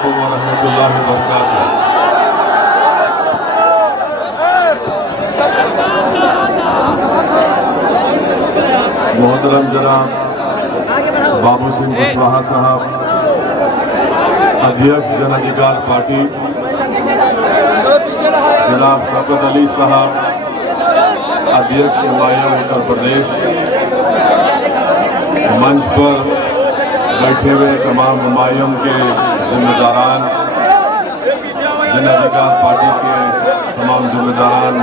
अलैकुम व रहमतुल्लाहि व बरकातुहू। मोहतरम जनाब बाबू सिंह कुशवाहा साहब, अध्यक्ष जन अधिकार पार्टी, जनाब शौकत अली साहब, अध्यक्ष MIM उत्तर प्रदेश, मंच पर बैठे हुए तमाम MIM के जिम्मेदारान, जन अधिकार पार्टी के तमाम जिम्मेदारान,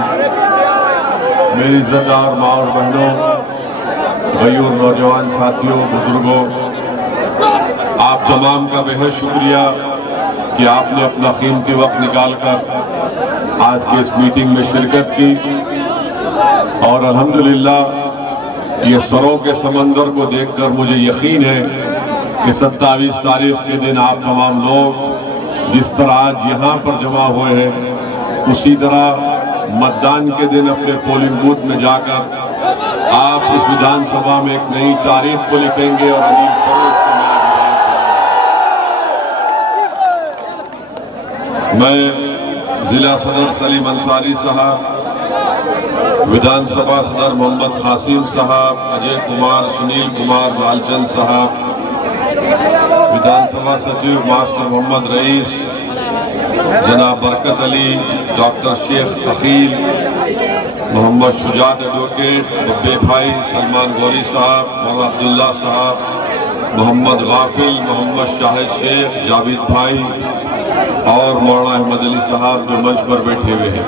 मेरी इज्जतदार माँ और बहनों, गयूर नौजवान साथियों, बुजुर्गों, आप तमाम का बेहद शुक्रिया कि आपने अपना कीमती वक्त निकालकर आज के इस मीटिंग में शिरकत की। और अल्हम्दुलिल्लाह ये सरों के समंदर को देखकर मुझे यकीन है कि 27 तारीख के दिन आप तमाम लोग जिस तरह आज यहाँ पर जमा हुए हैं, उसी तरह मतदान के दिन अपने पोलिंग बूथ में जाकर आप इस विधानसभा में एक नई तारीख को लिखेंगे और अनिल सरोज को नया विधायक। मैं जिला सदर सलीम अंसारी साहब, विधानसभा सदर मोहम्मद कासिम साहब, अजय कुमार, सुनील कुमार, लालचंद साहब, विधानसभा सचिव मास्टर मोहम्मद रईस, जनाब बरकत अली, डॉक्टर शेख अकील, मोहम्मद शुजात एडवोकेट, बब्बे भाई, सलमान गौरी साहब, मौलाना अब्दुल्ला साहब, मोहम्मद गाफिल, मोहम्मद शाहिद शेख, जावेद भाई और मौलाना अहमद अली साहब जो मंच पर बैठे हुए हैं।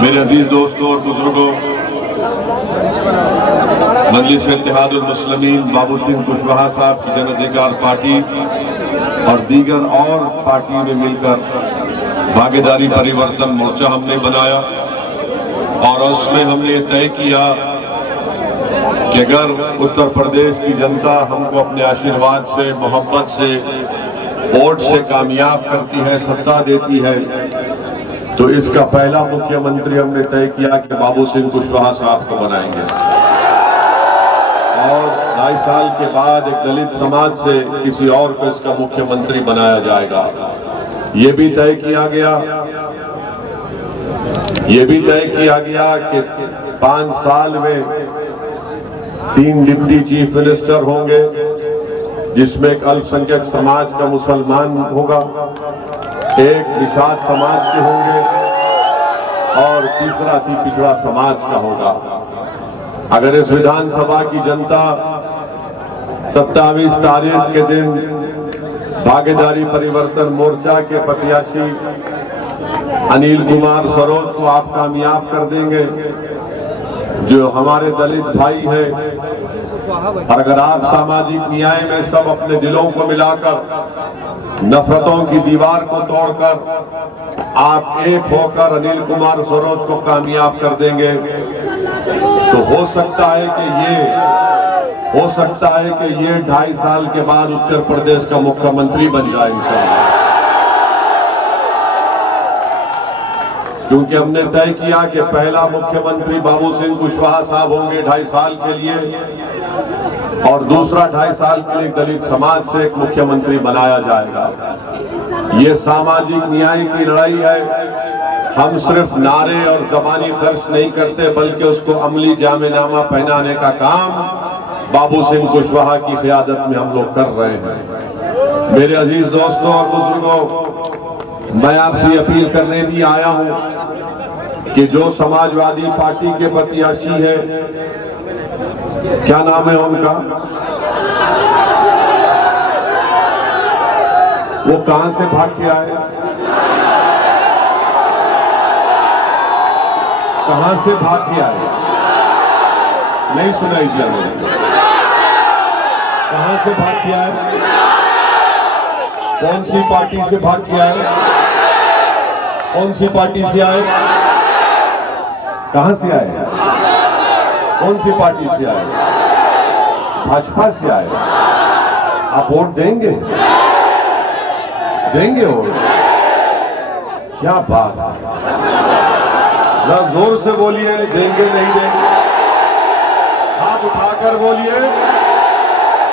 मेरे अजीज दोस्तों और बुजुर्गों, मजलिस इत्तेहादुल मुस्लिमीन बाबू सिंह कुशवाहा साहब की जन अधिकार पार्टी और दीगर और पार्टी में मिलकर भागीदारी परिवर्तन मोर्चा हमने बनाया और उसमें हमने ये तय किया कि अगर उत्तर प्रदेश की जनता हमको अपने आशीर्वाद से, मोहब्बत से, वोट से कामयाब करती है, सत्ता देती है, तो इसका पहला मुख्यमंत्री हमने तय किया कि बाबू सिंह कुशवाहा साहब को बनाएंगे। और 2.5 साल के बाद एक दलित समाज से किसी और को इसका मुख्यमंत्री बनाया जाएगा। ये भी तय किया गया कि 5 साल में 3 डिप्टी चीफ मिनिस्टर होंगे, जिसमें एक अल्पसंख्यक समाज का मुसलमान होगा, एक निषाद समाज के होंगे और तीसरा अति पिछड़ा समाज का होगा। अगर इस विधानसभा की जनता 27 तारीख के दिन भागीदारी परिवर्तन मोर्चा के प्रत्याशी अनिल कुमार सरोज को आप कामयाब कर देंगे, जो हमारे दलित भाई हैं, और अगर आप सामाजिक न्याय में सब अपने दिलों को मिलाकर नफरतों की दीवार को तोड़कर आप एक होकर अनिल कुमार सरोज को कामयाब कर देंगे, तो हो सकता है कि ये 2.5 साल के बाद उत्तर प्रदेश का मुख्यमंत्री बन जाए इंशाअल्लाह। क्योंकि हमने तय किया कि पहला मुख्यमंत्री बाबू सिंह कुशवाहा साहब होंगे 2.5 साल के लिए, और दूसरा 2.5 साल के लिए दलित समाज से एक मुख्यमंत्री बनाया जाएगा। ये सामाजिक न्याय की लड़ाई है। हम सिर्फ नारे और जबानी खर्च नहीं करते, बल्कि उसको अमली जामेनामा पहनाने का काम बाबू सिंह कुशवाहा की क़यादत में हम लोग कर रहे हैं। मेरे अजीज दोस्तों और बुजुर्गों, मैं आपसे अपील करने भी आया हूं कि जो समाजवादी पार्टी के प्रत्याशी है, क्या नाम है उनका, वो कहां से भाग के आए, कहां से भाग के आए, नहीं सुनाई दिया मुझे, कहां से भाग के आए, कौन सी पार्टी से भाग के आए, कौन सी पार्टी से आए, कहां से आए, कौन सी पार्टी से आए, भाजपा से आए। आप वोट देंगे वोट, क्या बात है, जरा जोर से बोलिए, देंगे नहीं देंगे, हाथ उठाकर बोलिए,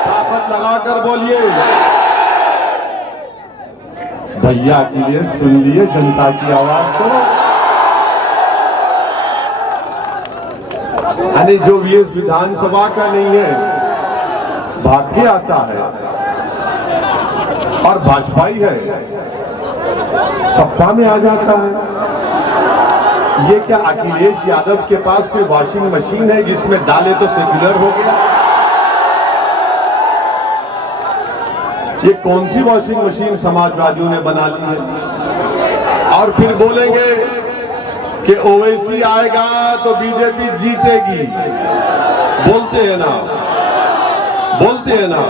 ताकत लगाकर बोलिए। भैया अखिलेश सुन लिए जनता की आवाज को। यानी जो ये विधानसभा का नहीं है, भाग के आता है और भाजपाई है, सत्ता में आ जाता है। ये क्या अखिलेश यादव के पास कोई वॉशिंग मशीन है जिसमें डाले तो सेक्युलर हो गया? ये कौन सी वॉशिंग मशीन समाजवादियों ने बना ली है? और फिर बोलेंगे कि ओवैसी आएगा तो बीजेपी जीतेगी। बोलते हैं ना, बोलते हैं ना।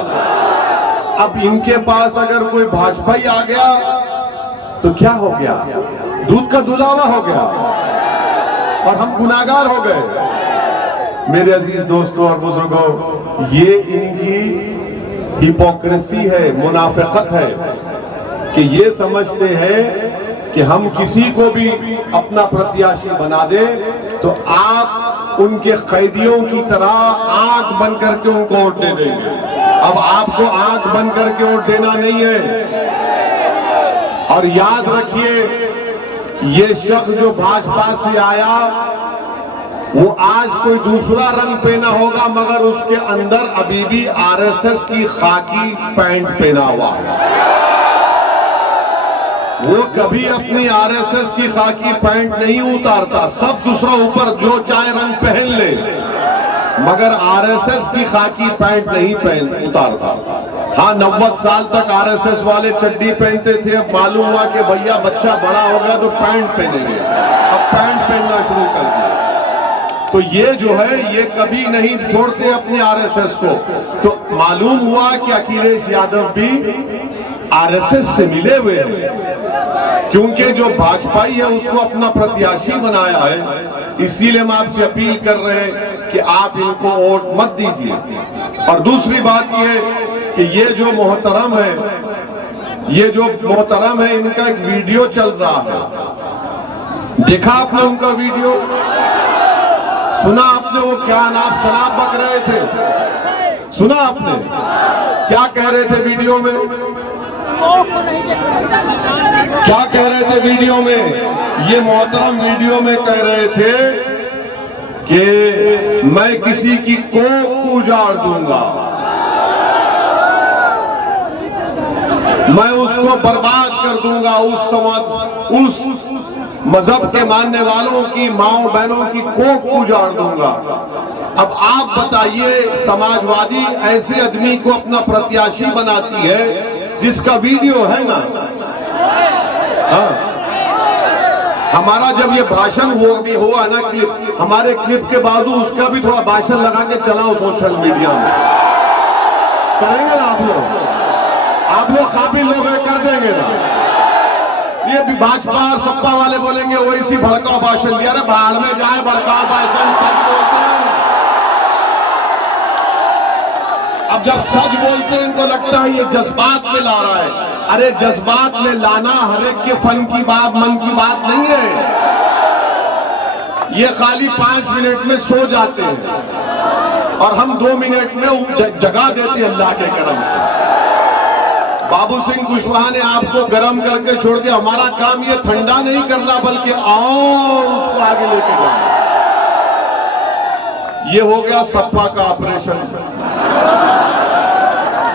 अब इनके पास अगर कोई भाजपाई आ गया तो क्या हो गया? दूध का दुलावा हो गया और हम गुनाहगार हो गए। मेरे अजीज दोस्तों और बुजुर्गों, ये इनकी हिपोक्रेसी है, मुनाफिकत है कि ये समझते हैं कि हम किसी को भी अपना प्रत्याशी बना दे तो आप उनके कैदियों की तरह आंख बंद करके उनको वोट दे देंगे। अब आपको आंख बंद करके वोट देना नहीं है। और याद रखिए, ये शख्स जो भाजपा से आया वो आज कोई दूसरा रंग पहना होगा, मगर उसके अंदर अभी भी आरएसएस की खाकी पैंट पहना हुआ है। वो कभी अपनी आरएसएस की खाकी पैंट नहीं उतारता, सब दूसरा ऊपर जो चाहे रंग पहन ले, मगर आरएसएस की खाकी पैंट नहीं उतारता। हाँ, 90 साल तक आरएसएस वाले चड्डी पहनते थे, अब मालूम हुआ कि भैया बच्चा बड़ा हो गया तो पैंट पहनेंगे, अब पैंट पहनना शुरू कर दिया। तो ये जो है ये कभी नहीं छोड़ते अपने आरएसएस को। तो मालूम हुआ कि अखिलेश यादव भी आरएसएस से मिले हुए हैं, क्योंकि जो भाजपाई है उसको अपना प्रत्याशी बनाया है। इसीलिए हम आपसे अपील कर रहे हैं कि आप इनको वोट मत दीजिए। और दूसरी बात ये कि ये जो मोहतरम है, ये जो मोहतरम है, इनका एक वीडियो चल रहा है। देखा आपने उनका वीडियो? सुना आपने वो क्या नाम शराब बक रहे थे? सुना आपने क्या कह रहे थे वीडियो में? क्या कह रहे थे वीडियो में? ये मोहतरम वीडियो में कह रहे थे कि मैं किसी की कोख उजाड़ दूंगा, मैं उसको बर्बाद कर दूंगा, उस समाज, उस मजहब के मानने वालों की माओ बहनों की कोख उजाड़ दूंगा। अब आप बताइए, समाजवादी ऐसे आदमी को अपना प्रत्याशी बनाती है जिसका वीडियो है ना? हाँ, हमारा जब ये भाषण भी हुआ ना, क्लिप, हमारे क्लिप के बाजू उसका भी थोड़ा भाषण लगा के चलाओ सोशल मीडिया में। करेंगे ना आप लोग? आप लोग काबिल लोग हैं, कर देंगे ना? ये भी भाजपा और सपा वाले बोलेंगे वैसी भड़काऊ भाषण दिया। अरे भाड़ में जाए भड़काऊ भाषण, सच बोलते हैं। अब जब सच बोलते हैं इनको लगता है ये जज्बात में ला रहा है। अरे जज्बात में लाना हर एक के फन की बात, मन की बात नहीं है। ये खाली 5 मिनट में सो जाते हैं और हम 2 मिनट में जगा देते हैं अल्लाह के करम से। बाबू सिंह कुशवाहा ने आपको गर्म करके छोड़ दिया। हमारा काम ये ठंडा नहीं करना बल्कि और उसको आगे लेके जाना। ये हो गया सपा का ऑपरेशन।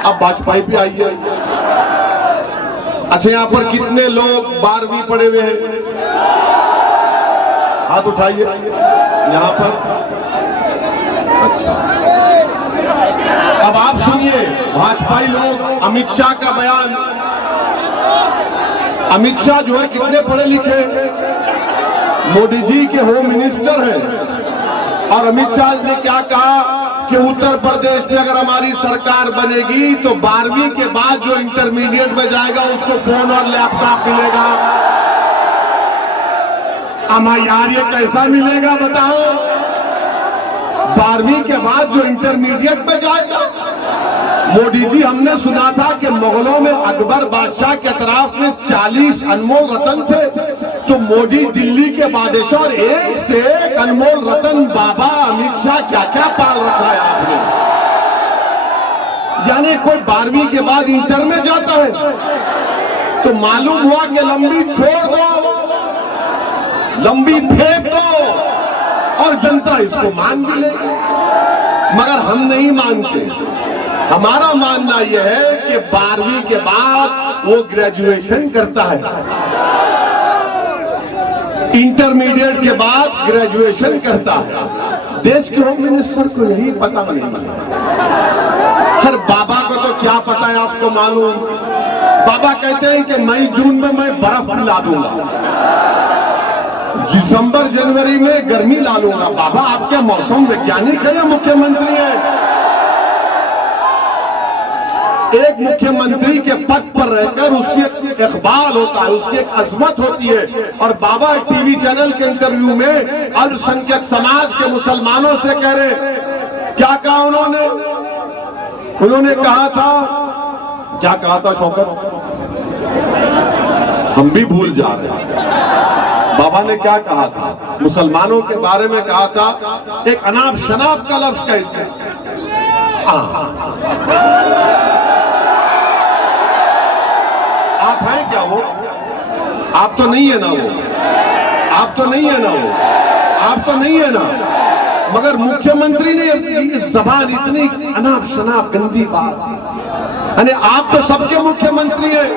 अब भाजपा पे आइए। अच्छा, यहां पर कितने लोग 12वीं पढ़े हुए हैं? हाथ उठाइए यहां पर। अच्छा, अब आप सुनिए भाजपाई लोग, अमित शाह का बयान। अमित शाह जो है कितने पढ़े लिखे, मोदी जी के होम मिनिस्टर हैं। और अमित शाह ने क्या कहा कि उत्तर प्रदेश में अगर हमारी सरकार बनेगी तो 12वीं के बाद जो इंटरमीडिएट में जाएगा उसको फोन और लैपटॉप मिलेगा। अमा यार ये कैसा मिलेगा बताओ? 12वीं के बाद जो इंटरमीडिएट में जाएगा। मोदी जी, हमने सुना था कि मुगलों में अकबर बादशाह के अतराफ में 40 अनमोल रतन थे, तो मोदी दिल्ली के बादशाह और एक से एक अनमोल रतन बाबा अमित शाह क्या क्या पाल रखा है आपने। यानी कोई 12वीं के बाद इंटर में जाता है तो मालूम हुआ कि लंबी छोड़ दो, लंबी फेंक दो और जनता इसको मान भी ले। मगर हम नहीं मानते। हमारा मानना यह है कि 12वीं के बाद वो ग्रेजुएशन करता है, इंटरमीडिएट के बाद ग्रेजुएशन करता है। देश के होम मिनिस्टर को यही पता नहीं। सर बाबा को तो क्या पता है, आपको मालूम। बाबा कहते हैं कि मई जून में मैं बर्फ पिला दूंगा, दिसंबर जनवरी में गर्मी ला लूंगा। बाबा आप क्या मौसम वैज्ञानिक है या मुख्यमंत्री है? एक मुख्यमंत्री के पद पर रहकर उसकी एक इकबाल होता है, उसकी एक अजमत होती है। और बाबा टीवी चैनल के इंटरव्यू में अल्पसंख्यक समाज के मुसलमानों से कह रहे, क्या कहा उन्होंने कहा था, क्या कहा था शौकत, हम भी भूल जा रहे हैं। बाबा ने क्या कहा था? मुसलमानों के बारे में कहा था, एक अनाप शनाप का लफ्ज कहते हैं। आप हैं क्या वो? आप तो नहीं है ना वो, आप तो नहीं है ना वो, आप तो नहीं है ना। मगर मुख्यमंत्री ने इस जबान, इतनी अनाप शनाप गंदी बात, यानी आप तो सबके मुख्यमंत्री हैं,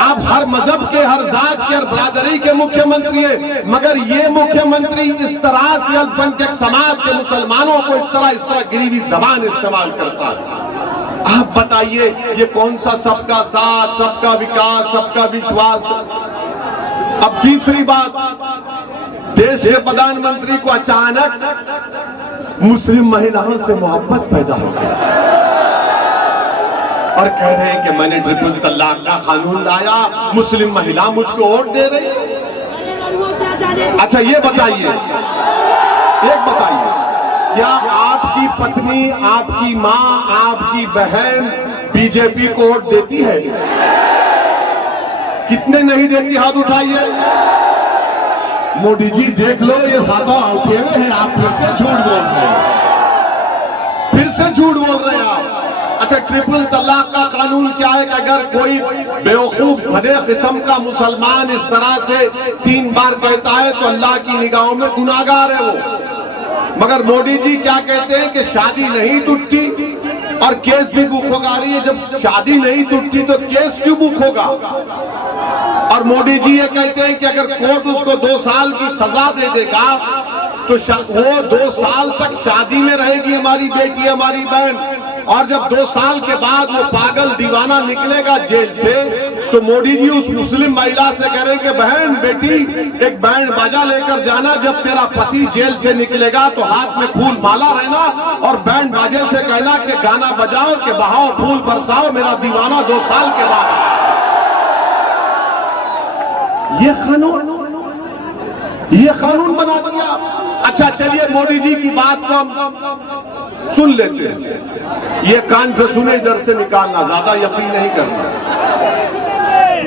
आप हर मजहब के, हर जात के, हर बरादरी के मुख्यमंत्री हैं। मगर ये मुख्यमंत्री इस तरह से अल्पसंख्यक समाज के मुसलमानों को इस तरह गरीबी जबान इस्तेमाल करता है। आप बताइए ये कौन सा सबका साथ, सबका विकास, सबका विश्वास? अब तीसरी बात, देश के प्रधानमंत्री को अचानक मुस्लिम महिलाओं से मोहब्बत पैदा हो गई और कह रहे हैं कि मैंने ट्रिपल तलाक का कानून लाया, मुस्लिम महिला मुझको वोट दे रही। अच्छा ये बताइए, एक बताइए, क्या आपकी पत्नी, आपकी माँ, आपकी बहन बीजेपी को वोट देती है? कितने नहीं देती? हाथ उठाइए। मोदी जी देख लो, ये सादा उठे हुए हैं, आप फिर से झूठ बोल रहे हैं, फिर से झूठ बोल रहे हैं आप। अच्छा ट्रिपल तलाक का कानून क्या है कि अगर कोई बेवकूफ भदे किस्म का मुसलमान इस तरह से 3 बार कहता है तो अल्लाह की निगाहों में गुनाहगार है वो। मगर मोदी जी क्या कहते हैं कि शादी नहीं टूटती और केस भी बुक होगा। ये जब शादी नहीं टूटती तो केस क्यों बुक होगा? और मोदी जी ये कहते हैं कि अगर कोर्ट उसको 2 साल की सजा दे देगा तो वो 2 साल तक शादी में रहेगी हमारी बेटी, हमारी बहन। और जब 2 साल के बाद वो पागल दीवाना निकलेगा जेल से तो मोदी जी उस मुस्लिम महिला से कह रहे कि बहन, बेटी, एक बैंड बाजा लेकर जाना, जब तेरा पति जेल से निकलेगा तो हाथ में फूल माला रहना और बैंड बाजे से कहना कि गाना बजाओ, कि बहाओ फूल बरसाओ, मेरा दीवाना 2 साल के बाद। ये कानून बना दिया। अच्छा चलिए मोदी जी की बात को हम सुन लेते हैं, ये कान से सुने इधर से निकालना, ज्यादा यकीन नहीं करना।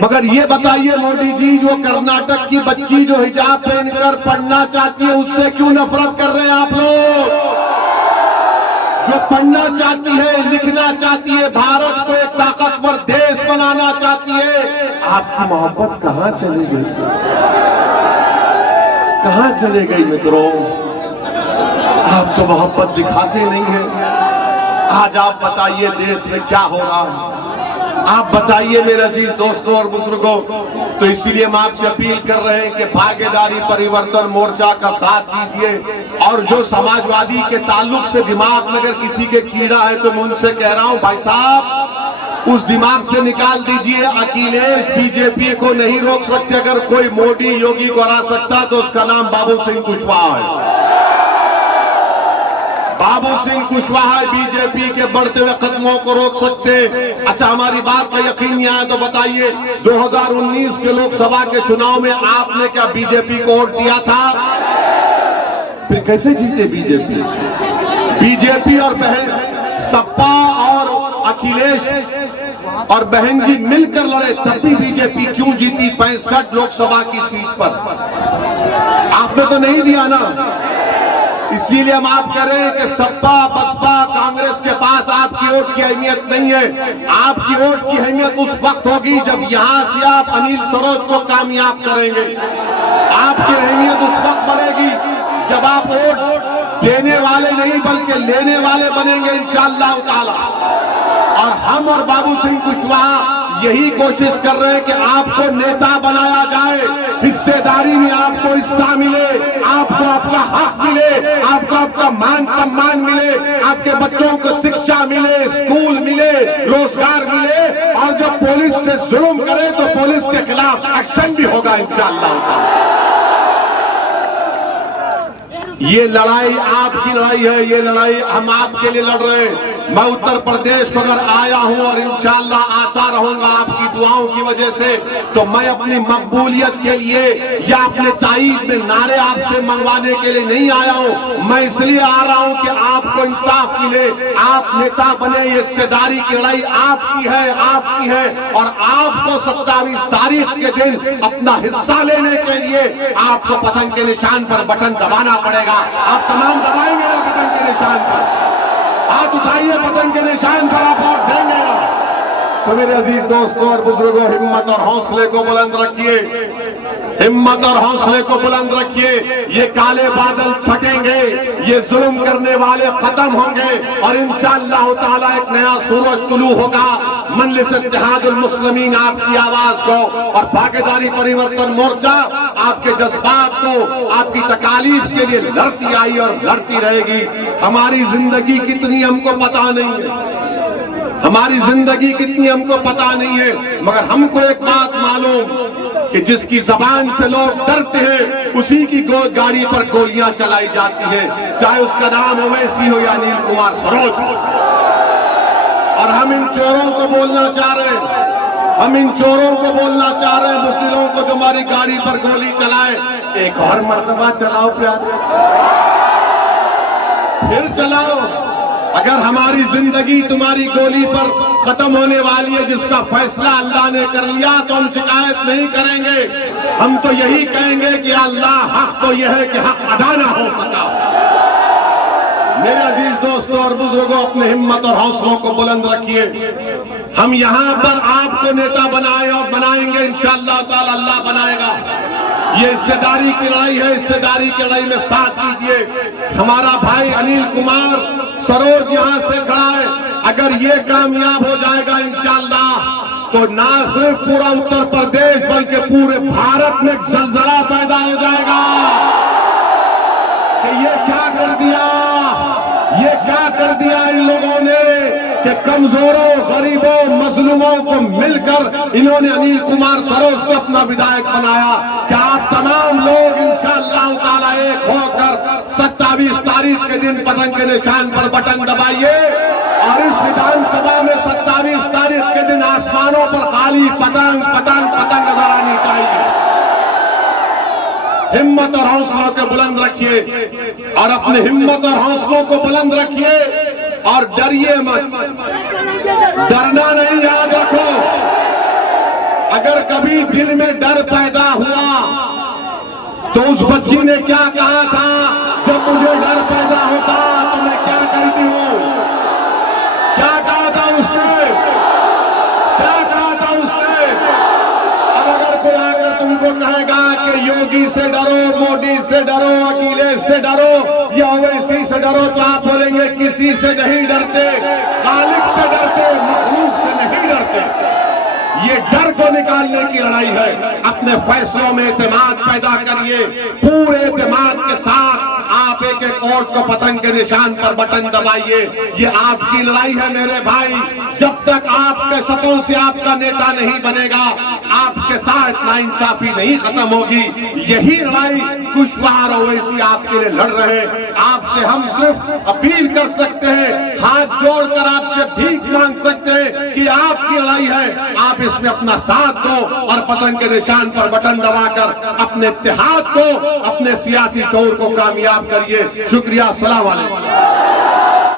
मगर ये बताइए मोदी जी, जो कर्नाटक की बच्ची जो हिजाब पहनकर पढ़ना चाहती है उससे क्यों नफरत कर रहे हैं आप लोग? जो पढ़ना चाहती है, लिखना चाहती है, भारत को एक ताकतवर देश बनाना चाहती है, आपकी मोहब्बत कहां चली गई? कहां चले गई मित्रों? आप तो मोहब्बत दिखाते नहीं हैं। आज आप बताइए देश में क्या हो रहा है? आप बताइए मेरे अजीज दोस्तों और बुजुर्गों। तो इसीलिए हम आपसे अपील कर रहे हैं कि भागीदारी परिवर्तन मोर्चा का साथ दीजिए। और जो समाजवादी के ताल्लुक से दिमाग में अगर किसी के कीड़ा है तो मैं उनसे कह रहा हूं, भाई साहब उस दिमाग से निकाल दीजिए। अखिलेश बीजेपी को नहीं रोक सकते। अगर कोई मोदी योगी को हरा सकता तो उसका नाम बाबू सिंह कुशवाहा है। बाबू सिंह कुशवाहा बीजेपी के बढ़ते हुए कदमों को रोक सकते। अच्छा हमारी बात का यकीन नहीं आया तो बताइए, 2019 के लोकसभा के चुनाव में आपने क्या बीजेपी को वोट दिया था? फिर कैसे जीते बीजेपी? बीजेपी और बहन सपा और अखिलेश और बहन जी मिलकर लड़े तब भी बीजेपी क्यों जीती 65 लोकसभा की सीट पर? आपने तो नहीं दिया ना। इसीलिए हम आप कह रहे हैं कि सपा बसपा कांग्रेस के पास आपकी वोट की अहमियत नहीं है। आपकी वोट की अहमियत उस वक्त होगी जब यहां से आप अनिल सरोज को कामयाब करेंगे। आपकी अहमियत उस वक्त बढ़ेगी जब आप वोट देने वाले नहीं बल्कि लेने वाले बनेंगे इंशाअल्लाह ताला। और हम और बाबू सिंह कुशवाहा यही कोशिश कर रहे हैं कि आपको नेता बनाया जाए, हिस्सेदारी में आपको हिस्सा मिले, आपको आपका हक मिले, आपको आपका मान सम्मान मिले, आपके बच्चों को शिक्षा मिले, स्कूल मिले, रोजगार मिले, और जब पुलिस से जुल्म करे तो पुलिस के खिलाफ एक्शन भी होगा इंशाअल्लाह। ये लड़ाई आपकी लड़ाई है, ये लड़ाई हम आपके लिए लड़ रहे हैं। मैं उत्तर प्रदेश को अगर आया हूं और इंशाअल्लाह आता रहूंगा आपकी दुआओं की वजह से, तो मैं अपनी मकबूलियत के लिए या अपने ताईद में नारे आपसे मंगवाने के लिए नहीं आया हूं। मैं इसलिए आ रहा हूं कि आपको इंसाफ मिले, आप नेता बने। ये हिस्सेदारी की लड़ाई आपकी है और आपको 27 तारीख के दिन अपना हिस्सा लेने के लिए आपको पतंग के निशान पर बटन दबाना पड़ेगा। आप तमाम दबाएंगे ना पतंग के निशान पर? हाथ उठाइए, पतंग के निशान पर आप वोट देंगे ना? तो मेरे अजीज दोस्तों और बुजुर्गों, हिम्मत और हौसले को बुलंद रखिए, हिम्मत और हौसले को बुलंद रखिए। ये काले बादल छटेंगे, ये जुल्म करने वाले खत्म होंगे और इंशाअल्लाह ताला एक नया सूरज तुलू होगा। मजलिस इत्तेहादुल मुस्लिमीन आपकी आवाज को और भागीदारी परिवर्तन मोर्चा आपके जज्बात को, आपकी तकालीफ के लिए लड़ती आई और लड़ती रहेगी। हमारी जिंदगी कितनी हमको पता नहीं है, हमारी जिंदगी कितनी हमको पता नहीं है, मगर हमको एक बात मालूम कि जिसकी जबान से लोग डरते हैं उसी की गाड़ी पर गोलियां चलाई जाती हैं, चाहे उसका नाम ओवैसी हो या अनिल कुमार सरोज हो। और हम इन चोरों को बोलना चाह रहे हैं, हम इन चोरों को बोलना चाह रहे हैं, मुस्लिमों को जो हमारी गाड़ी पर गोली चलाए, एक और मर्तबा चलाओ प्यारे, फिर चलाओ। अगर हमारी जिंदगी तुम्हारी गोली पर खत्म होने वाली है, जिसका फैसला अल्लाह ने कर लिया, तो हम शिकायत नहीं करेंगे। हम तो यही कहेंगे कि अल्लाह, हक तो यह है कि हक अदा ना हो सका। मेरे अजीज दोस्तों और बुजुर्गों, अपने हिम्मत और हौसलों को बुलंद रखिए। हम यहाँ पर आपको नेता बनाए और बनाएंगे इंशाअल्लाह ताला, अल्लाह बनाएगा। ये हिस्सेदारी की लड़ाई है, हिस्सेदारी की लड़ाई में साथ दीजिए। हमारा भाई अनिल कुमार सरोज यहाँ से खड़ा है, अगर ये कामयाब हो जाएगा इंशाअल्लाह, तो ना सिर्फ पूरा उत्तर प्रदेश बल्कि पूरे भारत में एक जलजला पैदा हो जाएगा कि ये क्या कर दिया, ये क्या कर दिया इन लोगों ने कि कमजोरों, गरीबों, मजलूमों को मिलकर इन्होंने अनिल कुमार सरोज को अपना विधायक बनाया। क्या आप तमाम लोग इंशाअल्लाह ताला एक होकर 27 तारीख के दिन पतंग के निशान पर बटन दबाइए और इस विधानसभा में 27 तारीख के दिन आसमानों पर खाली पतंग पतंग पतंग नजर आनी चाहिए। हिम्मत और हौसलों को बुलंद रखिए और अपने हिम्मत और हौसलों को बुलंद रखिए और डरिए मत, डरना नहीं, याद रखो। अगर कभी दिल में डर पैदा हुआ तो उस बच्ची ने क्या कहा था, जब मुझे डर पैदा होता तो मैं क्या कहती हूँ, क्या कहा था उसने, क्या कहा था उसने। अब अगर कोई आकर तुमको कहेगा कि योगी से डरो, मोदी से डरो, अखिलेश से डरो या ओवैसी से डरो, तो आप बोलेंगे किसी से नहीं डरते, खालिक से डरते, मखलूक से नहीं डरते। ये डर को निकालने की लड़ाई है। अपने फैसलों में एतमाद पैदा करिए, पूरे एतमाद के साथ आप एक एक वोट को पतंग के निशान पर बटन दबाइए। ये आपकी लड़ाई है मेरे भाई। जब तक आपके सपों से आपका नेता नहीं बनेगा, आपके साथ नाइंसाफी नहीं खत्म होगी। यही लड़ाई कुशवाहा और ओवैसी आपके लिए लड़ रहे हैं। आपसे हम सिर्फ अपील कर सकते हैं, हाथ जोड़कर आपसे भीख मांग सकते हैं कि आपकी लड़ाई है, आप इसमें अपना साथ दो और पतंग के निशान पर बटन दबाकर अपने इत्तेहाद को, अपने सियासी शऊर को कामयाब करिए। शुक्रिया, अस्सलाम वालेकुम।